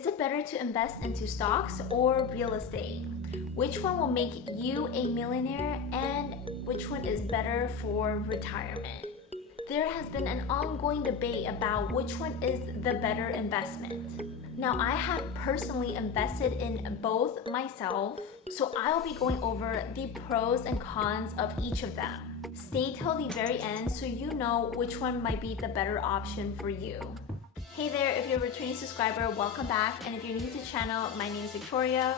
Is it better to invest into stocks or real estate? Which one will make you a millionaire and which one is better for retirement? There has been an ongoing debate about which one is the better investment. Now, I have personally invested in both myself, so I'll be going over the pros and cons of each of them. Stay till the very end so you know which one might be the better option for you. Hey there, if you're a returning subscriber, welcome back. And if you're new to the channel, my name is Victoria.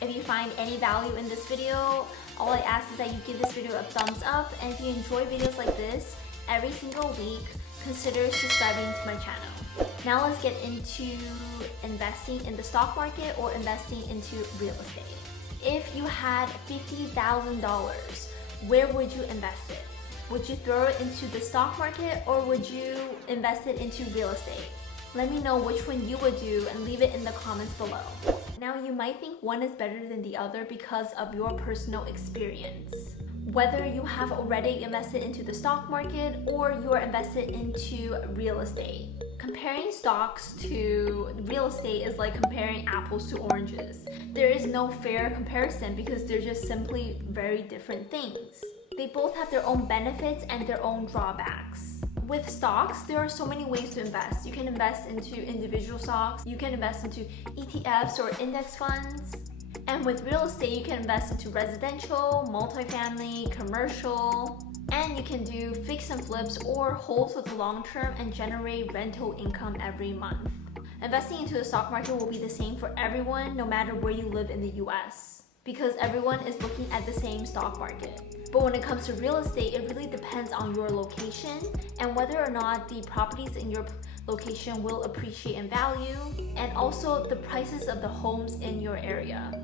If you find any value in this video, all I ask is that you give this video a thumbs up. And if you enjoy videos like this every single week, consider subscribing to my channel. Now let's get into investing in the stock market or investing into real estate. If you had $50,000, where would you invest it? Would you throw it into the stock market or would you invest it into real estate? Let me know which one you would do and leave it in the comments below. Now, you might think one is better than the other because of your personal experience. Whether you have already invested into the stock market or you are invested into real estate. Comparing stocks to real estate is like comparing apples to oranges. There is no fair comparison because they're just simply very different things. They both have their own benefits and their own drawbacks. With stocks, there are so many ways to invest. You can invest into individual stocks, you can invest into ETFs or index funds. And with real estate, you can invest into residential, multifamily, commercial, and you can do fix and flips or hold for the long term and generate rental income every month. Investing into the stock market will be the same for everyone, no matter where you live in the US, because everyone is looking at the same stock market. But when it comes to real estate, it really depends on your location and whether or not the properties in your location will appreciate in value, and also the prices of the homes in your area.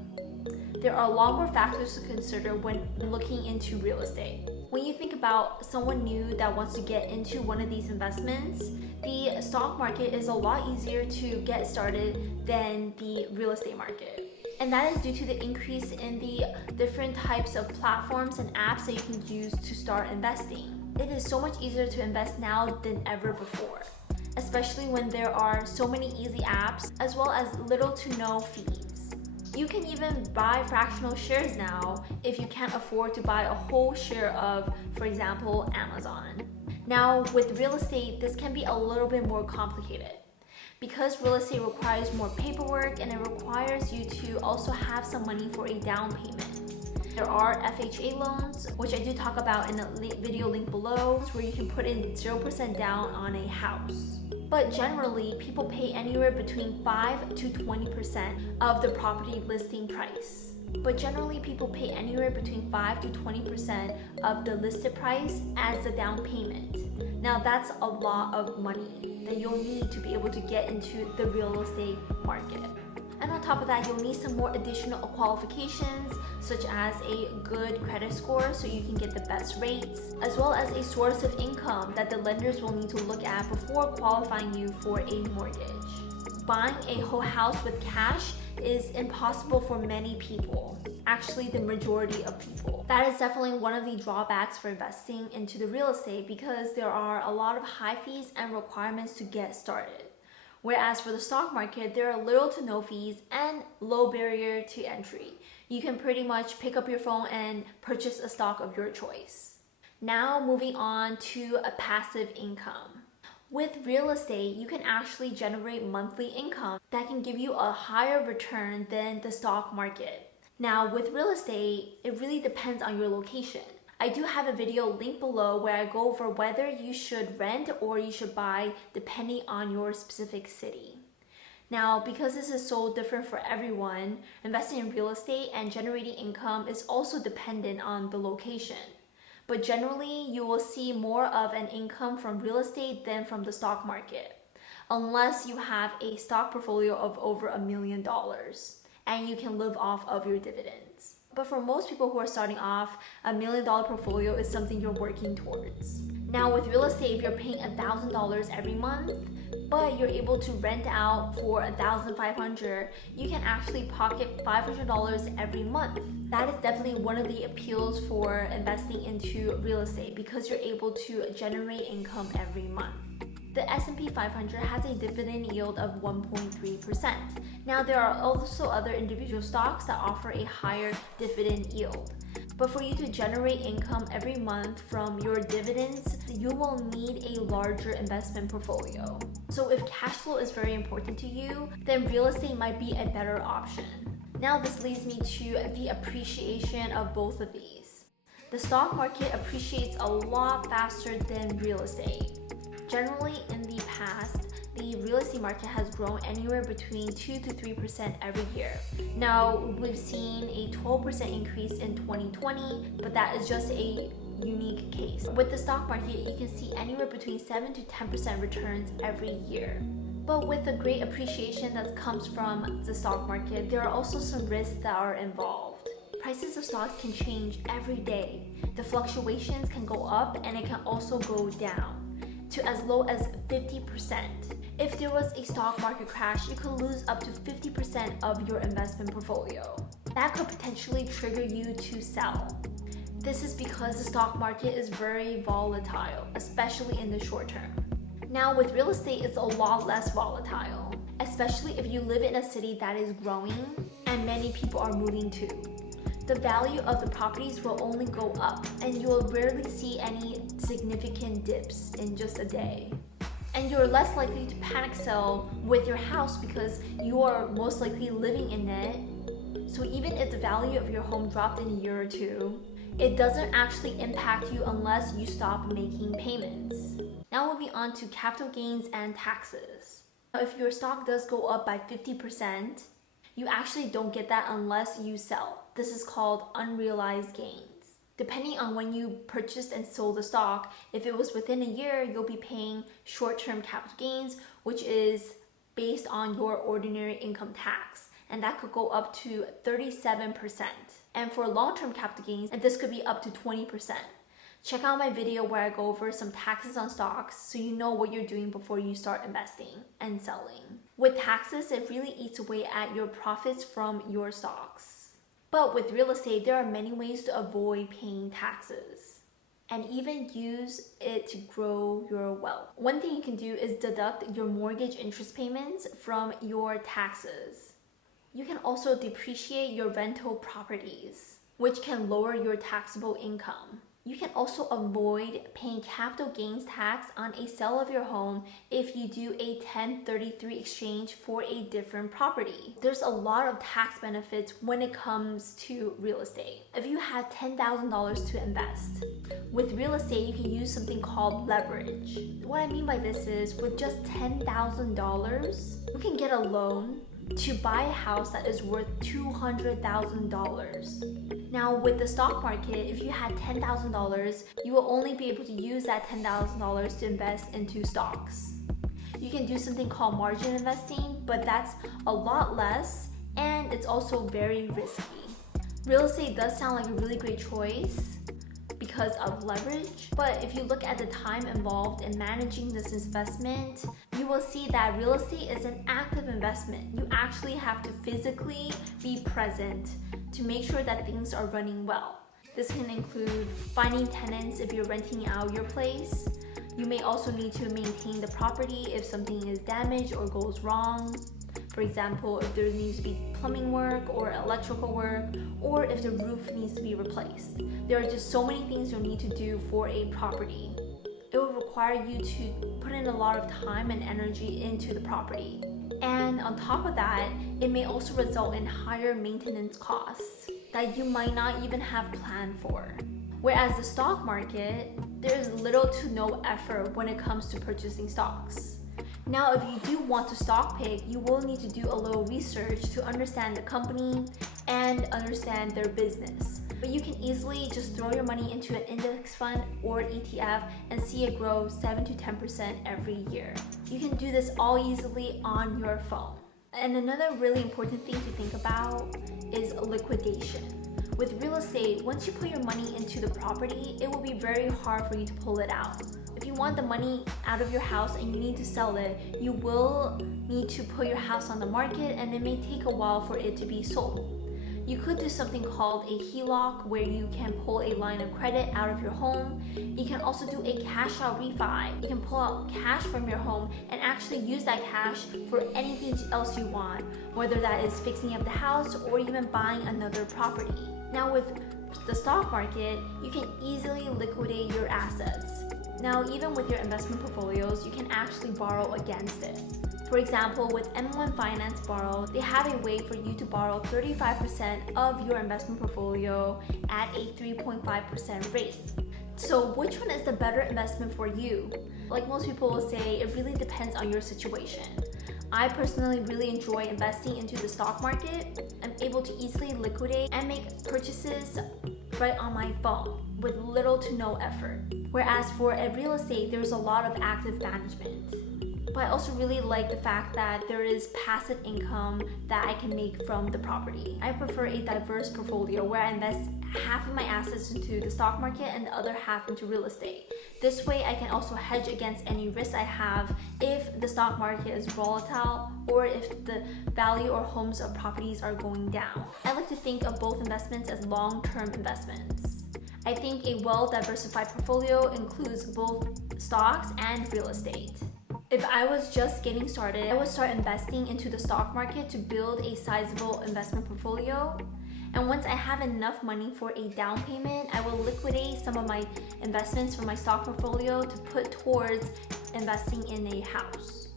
There are a lot more factors to consider when looking into real estate. When you think about someone new that wants to get into one of these investments, the stock market is a lot easier to get started than the real estate market. And that is due to the increase in the different types of platforms and apps that you can use to start investing. It is so much easier to invest now than ever before, especially when there are so many easy apps as well as little to no fees. You can even buy fractional shares now if you can't afford to buy a whole share of, for example, Amazon. Now, with real estate, this can be a little bit more complicated because real estate requires more paperwork and it requires you to also have some money for a down payment. There are FHA loans, which I do talk about in the video link below, where you can put in 0% down on a house. But generally, people pay anywhere between 5 to 20% of the property listing price. But generally, people pay anywhere between 5 to 20% of the listed price as the down payment. Now, that's a lot of money that you'll need to be able to get into the real estate market. And on top of that, you'll need some more additional qualifications, such as a good credit score so you can get the best rates, as well as a source of income that the lenders will need to look at before qualifying you for a mortgage. Buying a whole house with cash is impossible for many people, actually the majority of people. That is definitely one of the drawbacks for investing into the real estate because there are a lot of high fees and requirements to get started. Whereas for the stock market, there are little to no fees and low barrier to entry. You can pretty much pick up your phone and purchase a stock of your choice. Now moving on to a passive income. With real estate, you can actually generate monthly income that can give you a higher return than the stock market. Now with real estate, it really depends on your location. I do have a video linked below where I go over whether you should rent or you should buy depending on your specific city. Now, because this is so different for everyone, investing in real estate and generating income is also dependent on the location. But generally, you will see more of an income from real estate than from the stock market, unless you have a stock portfolio of over $1 million and you can live off of your dividends. But for most people who are starting off, $1 million portfolio is something you're working towards. Now with real estate, if you're paying $1,000 every month, but you're able to rent out for $1,500, you can actually pocket $500 every month. That is definitely one of the appeals for investing into real estate because you're able to generate income every month. The S&P 500 has a dividend yield of 1.3%. Now, there are also other individual stocks that offer a higher dividend yield. But for you to generate income every month from your dividends, you will need a larger investment portfolio. So if cash flow is very important to you, then real estate might be a better option. Now this leads me to the appreciation of both of these. The stock market appreciates a lot faster than real estate. Generally, in the past, the real estate market has grown anywhere between 2 to 3% every year. Now, we've seen a 12% increase in 2020, but that is just a unique case. With the stock market, you can see anywhere between 7 to 10% returns every year. But with the great appreciation that comes from the stock market, there are also some risks that are involved. Prices of stocks can change every day. The fluctuations can go up and it can also go down to as low as 50%. If there was a stock market crash, you could lose up to 50% of your investment portfolio. That could potentially trigger you to sell. This is because the stock market is very volatile, especially in the short term. Now with real estate, it's a lot less volatile, especially if you live in a city that is growing and many people are moving to. The value of the properties will only go up and you will rarely see any significant dips in just a day. And you're less likely to panic sell with your house because you are most likely living in it. So even if the value of your home dropped in a year or two, it doesn't actually impact you unless you stop making payments. Now moving on to capital gains and taxes. Now, if your stock does go up by 50%, you actually don't get that unless you sell. This is called unrealized gains. Depending on when you purchased and sold the stock, if it was within a year, you'll be paying short-term capital gains, which is based on your ordinary income tax. And that could go up to 37%. And for long-term capital gains, and this could be up to 20%. Check out my video where I go over some taxes on stocks so you know what you're doing before you start investing and selling. With taxes, it really eats away at your profits from your stocks. But with real estate, there are many ways to avoid paying taxes and even use it to grow your wealth. One thing you can do is deduct your mortgage interest payments from your taxes. You can also depreciate your rental properties, which can lower your taxable income. You can also avoid paying capital gains tax on a sale of your home if you do a 1033 exchange for a different property. There's a lot of tax benefits when it comes to real estate. If you had $10,000 to invest, with real estate you can use something called leverage. What I mean by this is with just $10,000, you can get a loan to buy a house that is worth $200,000. Now with the stock market, if you had $10,000, you will only be able to use that $10,000 to invest into stocks. You can do something called margin investing, but that's a lot less and it's also very risky. Real estate does sound like a really great choice because of leverage, but if you look at the time involved in managing this investment, you will see that real estate is an active investment. You actually have to physically be present to make sure that things are running well. This can include finding tenants if you're renting out your place. You may also need to maintain the property if something is damaged or goes wrong. For example, if there needs to be plumbing work or electrical work, or if the roof needs to be replaced. There are just so many things you'll need to do for a property. It will require you to put in a lot of time and energy into the property. And on top of that, it may also result in higher maintenance costs that you might not even have planned for. Whereas the stock market, there is little to no effort when it comes to purchasing stocks. Now, if you do want to stock pick, you will need to do a little research to understand the company and understand their business. But you can easily just throw your money into an index fund or ETF and see it grow 7 to 10% every year. You can do this all easily on your phone. And another really important thing to think about is liquidation. With real estate, once you put your money into the property, it will be very hard for you to pull it out. If you want the money out of your house and you need to sell it, you will need to put your house on the market and it may take a while for it to be sold. You could do something called a HELOC, where you can pull a line of credit out of your home. You can also do a cash out refi. You can pull out cash from your home and actually use that cash for anything else you want, whether that is fixing up the house or even buying another property. Now with the stock market, you can easily liquidate your assets. Now, even with your investment portfolios, you can actually borrow against it. For example, with M1 Finance Borrow, they have a way for you to borrow 35% of your investment portfolio at a 3.5% rate. So which one is the better investment for you? Like most people will say, it really depends on your situation. I personally really enjoy investing into the stock market. I'm able to easily liquidate and make purchases right on my phone with little to no effort. Whereas for a real estate, there's a lot of active management. But I also really like the fact that there is passive income that I can make from the property. I prefer a diverse portfolio where I invest half of my assets into the stock market and the other half into real estate. This way I can also hedge against any risks I have if the stock market is volatile or if the value or homes of properties are going down. I like to think of both investments as long-term investments. I think a well-diversified portfolio includes both stocks and real estate. If I was just getting started, I would start investing into the stock market to build a sizable investment portfolio. And once I have enough money for a down payment, I will liquidate some of my investments from my stock portfolio to put towards investing in a house.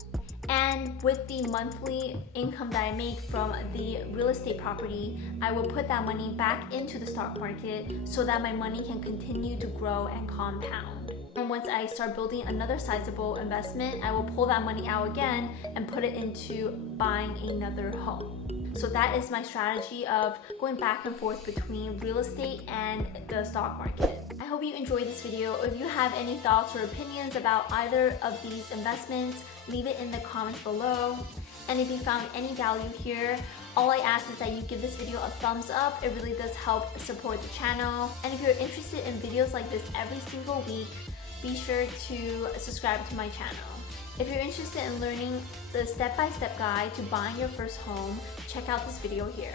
And with the monthly income that I make from the real estate property, I will put that money back into the stock market so that my money can continue to grow and compound. And once I start building another sizable investment, I will pull that money out again and put it into buying another home. So that is my strategy of going back and forth between real estate and the stock market. I hope you enjoyed this video. If you have any thoughts or opinions about either of these investments, leave it in the comments below. And if you found any value here, all I ask is that you give this video a thumbs up. It really does help support the channel. And if you're interested in videos like this every single week, be sure to subscribe to my channel. If you're interested in learning the step-by-step guide to buying your first home, check out this video here.